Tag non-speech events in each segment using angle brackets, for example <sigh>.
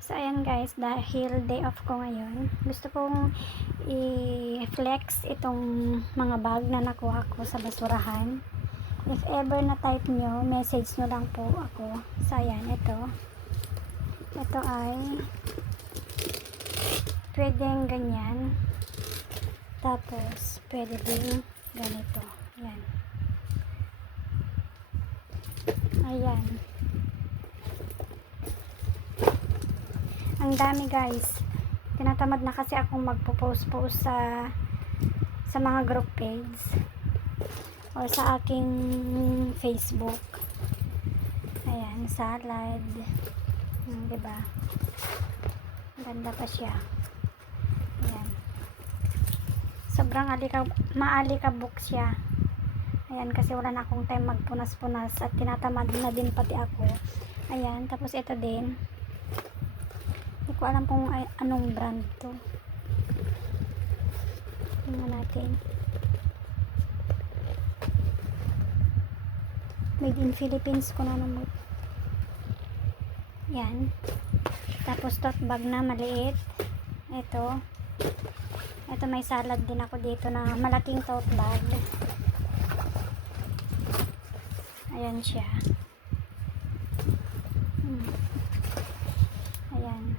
So, ayan guys, dahil day off ko ngayon, gusto kong i-flex itong mga bag na nakuha ko sa basurahan. If ever na type nyo, message nyo lang po ako. So, ayan, ito. Ito ay pwedeng ganyan. Tapos, pwede din ganito. Ayan. Ayan. Ang dami guys. Tinatamad na kasi akong magpo-post-post sa sa mga group page or sa aking Facebook. Ayan, salad. Hmm, ba? Ganda pa siya. Ayan. Sobrang alika maalikabok siya. Ayan, kasi wala na akong time magpunas-punas at tinatamad na din pati ako. Ayan, tapos ito din. Hindi ko alam kung ay, anong brand to. Tingnan natin. Made in Philippines ko na naman. Yan. Tapos tote bag na maliit. Ito. Ito may salad din ako dito na malaking tote bag. Ayan siya. Hmm. Ayan.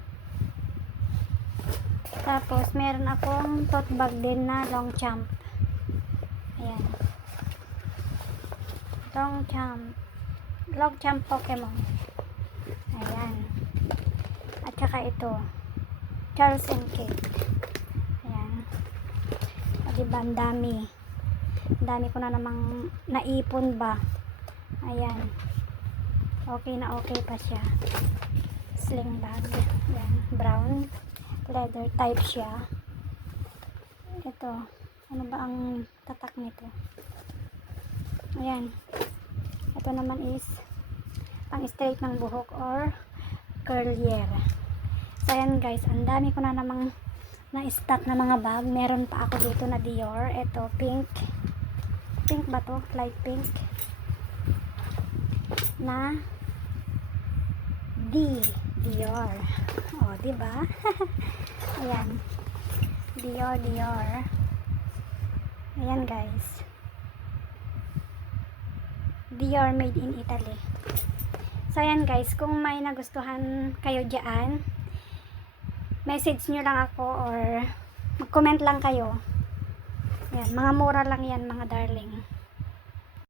Tapos, meron akong tote bag din na long champ. Ayan. Long champ. Long champ Pokemon. Ayan. At saka ito. Charles and Kate. Ayan. O, diba, ang dami. Ang dami ko na namang naipon ba. Ayan. Okay na okay pa siya. Sling bag. Ayan. Brown. Leather type siya. Ito. Ano ba ang tatak nito? Ayan. Ito naman is pang straight ng buhok or curlier. So, ayan guys. Ang dami ko na namang na-stock na mga bag. Meron pa ako dito na Dior. Ito, pink. Pink ba to? Light pink. Na D. Dior. O, di ba? <laughs> Ayan. Dior, Dior. Ayan, guys. Dior made in Italy. So, ayan, guys. Kung may nagustuhan kayo dyan, message nyo lang ako or mag-comment lang kayo. Ayan, mga mura lang yan, mga darling.